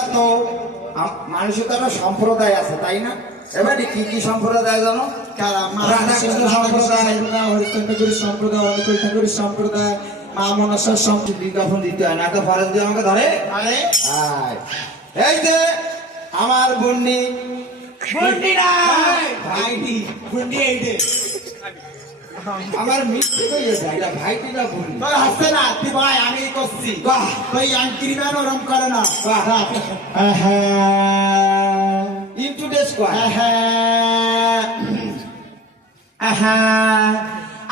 আমরা তো মানুষের তো একটা সম্প্রদায় আছে, তাই না? এবারে কি কি সম্প্রদায় জানো? রাধাকৃষ্ণ সম্প্রদায়, হরিচন্দ্রপুরী সম্প্রদায়, অনুকূল ঠাকুরের সম্প্রদায়, মা মনসার সম্প্রদায়। বিজ্ঞাপন দিতে হয় না তো, ফরেজ দিয়ে আমাকে ধরে। এই যে আমার বন্ডি, আমার মিষ্টি হয়ে যায় ভাইটিটা বন্ডি। হাসছে না তুই ভাই, আমি করছি তুই আঙ্কিরিমান ওরম করে না। ইন্ট্রোডিউস কর।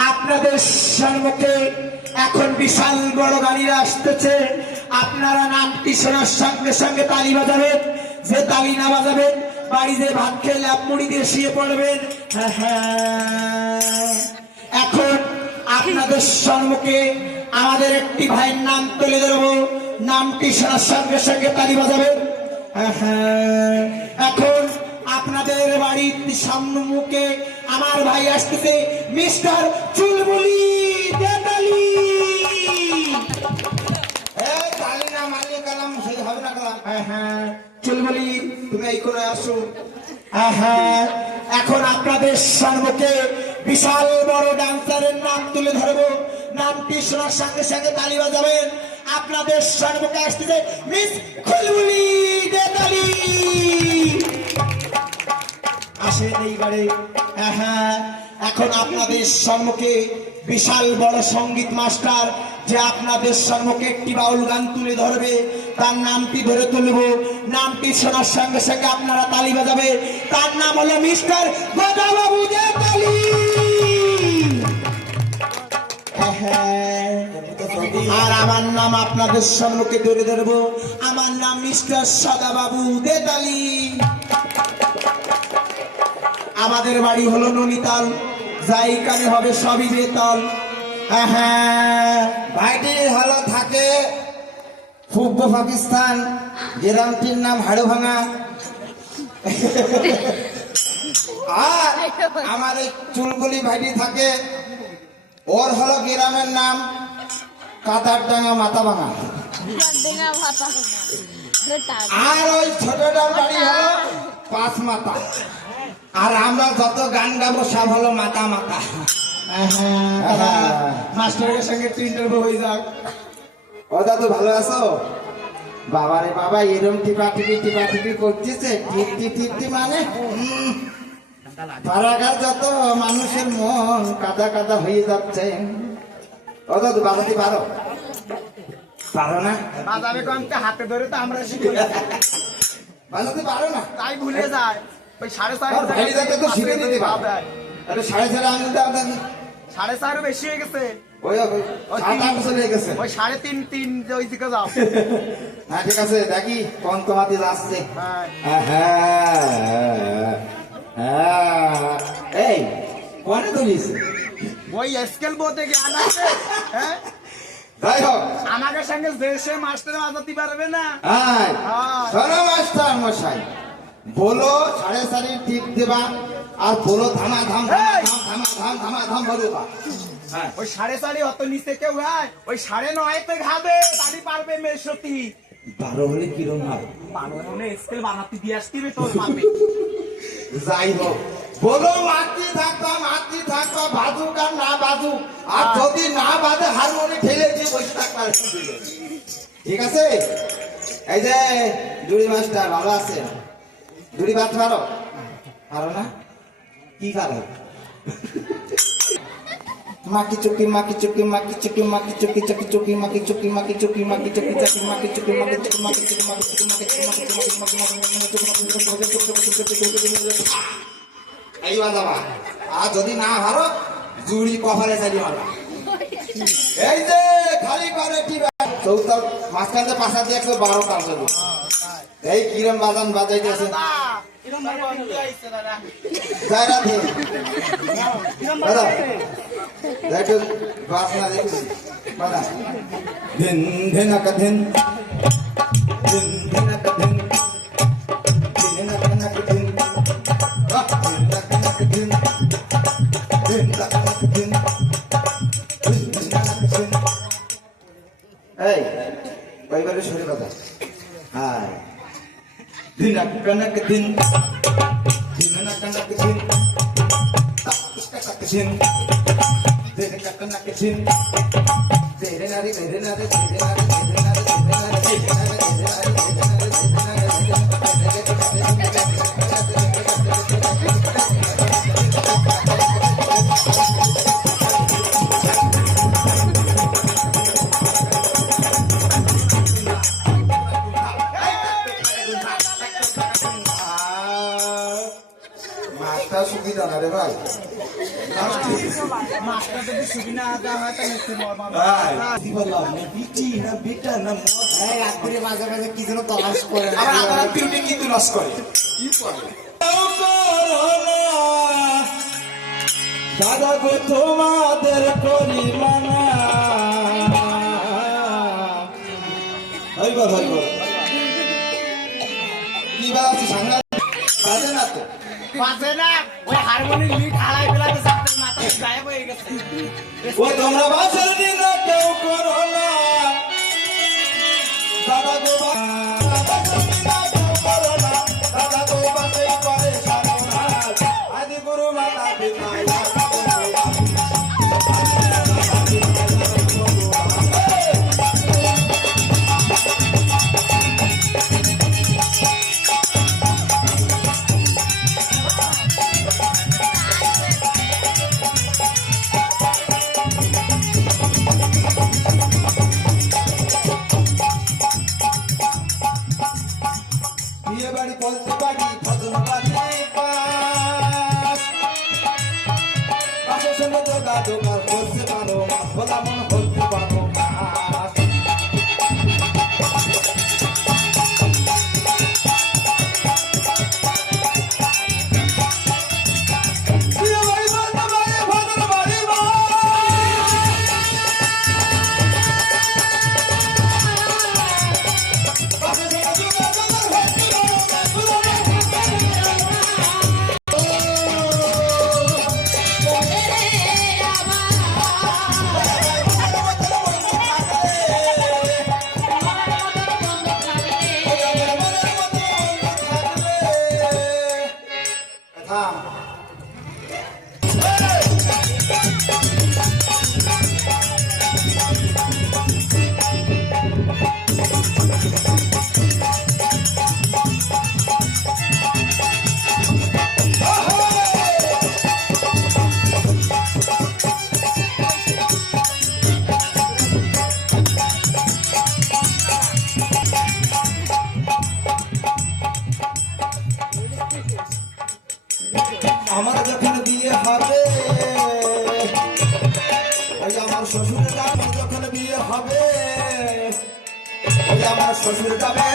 আপনাদের সম্মুখে এখন বিশাল বড় গাড়িরা আসতেছে। আপনারা নামটি শোনার সঙ্গে সঙ্গে তালি বাজাবেন। যে তালি না বাজাবেন বাড়িতে ভাত খেয়ে লাভ মুড়ি দিয়ে শুয়ে পড়বেন। এখন আপনাদের সম্মুখে আমাদের একটি ভাইয়ের নাম তুলে ধরবো। নামটি শোনার সঙ্গে সঙ্গে তালি বাজাবেন। এখন আপনাদের বাড়ির সম্মুখে আমার ভাই আসতেছে, মিস্টার চুলবুলি দেতালি। তালি না মারলে কালাম সেই হবে না কালাম। চুলবুলি তুমি এই করে আসো। এখন আপনাদের সম্মুখে বিশাল বড় ডান্সারের নাম তুলে ধরবো। নামটি শোনার সঙ্গে সঙ্গে তালি বাজাবেন। আপনাদের সম্মুখে আসতেছে মিস চুলবুলি দেতালি। আসেন এইবারে। এখন আপনাদের সম্মুখে বিশাল বড় সঙ্গীত মাস্টার যে আপনাদের সম্মুখে একটি বাউল গান তুলে ধরবে, তার নামটি ধরে তুলব। নামটি শোনার সঙ্গে সঙ্গে আপনারা তালি বাজাবে। তার নাম হলো মিস্টার গদাবাবু দেতালি। আর আমার নাম আপনাদের সম্মুখে ধরে ধরবো। আমার নাম মিস্টার সদাবাবু দেতালি। আমাদের বাড়ি হলো ননিতাল, যাই কানে হবে সবই বেতাল। ভাইটি হলো থাকে পূর্ব পাকিস্তান, গ্রামটির নাম হাড়ুভাঙা। আর আমার এই চুলগুলি ভাইটি থাকে, ওর হলো গ্রামের নাম কাতারডাঙ্গা মাথাভাঙা। আর ওই ছোটটার বাড়ি হলো পাঁচ মাথা। আর আমরা যত গান গাবো সব হলো মাথা মাথা। মাস্টারের সঙ্গে একটু ইন্টারভিউ হয়ে যাক। ও দাদু ভালো আছো? বাবারে বাবা, এরম টিপা টিপি করতেছে। টিপটি মানে পাড়াঘাট যত মানুষের মন কাদা কাদা হয়ে যাচ্ছে। ও দাদু বাজাতে পারো? পারো না? বাজাবে কমতে হাতে ধরে তো আমরা শিখি। বাজাতে পারো না? তাই ভুলে যায়। ওই 4.5 ভাই যাতে তো শিখে নিতে পারো। আরে 4.5 আমি তো আপনাকে 4.5 বেশি হয়ে গেছে। ওই 7-8 বছর হয়ে গেছে। ওই 3.5 ওই দিকে যাও। হ্যাঁ ঠিক আছে, দেখি কোন তোমাতে যাচ্ছে। এই কোনে তুলিস? ওই স্কেল বলতে জ্ঞান আছে। যাই হোক, আমাদের সঙ্গে দেশে মাস্টার বাজাতে পারবে না। শোনো মাস্টার মশাই, বলো 4.5 টিপ দেবা, আর বলো ধামা ধাম ধামা ধাম বলবা। ওই 4.5 অত নিচে কেউ হয়, ওই 9.5 ঘাবে তারই পারবে মেশতি। 12 হলে কিরম হবে? 12 হলে স্কেল বানাতে দিয়ে আসতে তোর পাবে। যাই হোক, বলো মাতৃ থাকবা বাজুক আর না বাজুক, আর যদি না বাজে হারমোনি ঠেলে দিয়ে বসে থাকবা। ঠিক আছে? এই যে জুড়ি মাস্টার ভালো আছে? জুড়ি বাজতে পারো? পারো না? কি কারণ? মাকি চুকি মাকি চুকি মাকি চুকি মাকি চুকি চকি চুকি মাকি চুকি মাকি চুকি মাকি চুকি চকি মাকি চুকি মাকি চুকি মাকি চুকি মাকি চুকি মাকি চুকি। এই বাজাবা। আর যদি না ভালো জুড়ি কপালে চালি মারবা। এই যে খালি করে টিবা চৌতাল মাঝখানে পাশা দিয়ে 112 টাল চলবে। এই কিরম বাজান বাজাইতেছে। যাই রাধে দাদা দেখো বাসনা দেখছি বাদা ধিন ধিনক ধিন ধিন ধিনক ধিন ধিনক নক ধিন ধিনক ধিন ধিনক ধিন এই কইবারে শুরু কথা। হ্যাঁ धिनक कनक दिन धिनक कनक दिन तक तक दिन धिनक कनक दिन तेरे नारी तेरे नारी तेरे नारी तेरे नारी तेरे नारी तेरे नारी মাছটা সুবিধা না রে ভাই মাছটা যদি সুবিধা দেওয়া হয় তাহলে একটু নরমাল কি বললাম বিটি না বেটা না রাত্রে মাঝে মাঝে কি যেন তলাশ করে আমার আদালত তিরুটি কি তুলাস করে কি করে দাদা গো তোমাদের করি মানা হইব কি বাজে সাংঘাত বাজে না তো বাজে না ওই হারমোনিয়াম লিড হারাই ফেলাতে সাথে মাথা গায়েব হয়ে গেছে ও তোমরা বাসের দিন না কেউ করো না দাদা গো দাদা গো বাসেই করে সারা আদি গুরু মাতা পিতা বিয়ে বাড়ি বলতে পারি ভজন বাড়ি পাশের সঙ্গে দোকা দোকান বলতে পারো ভোলা মন বলতে পারো আমার যখন বিয়ে হবে ওই আমার শ্বশুরের যখন বিয়ে হবে ওই আমার শ্বশুর যাবে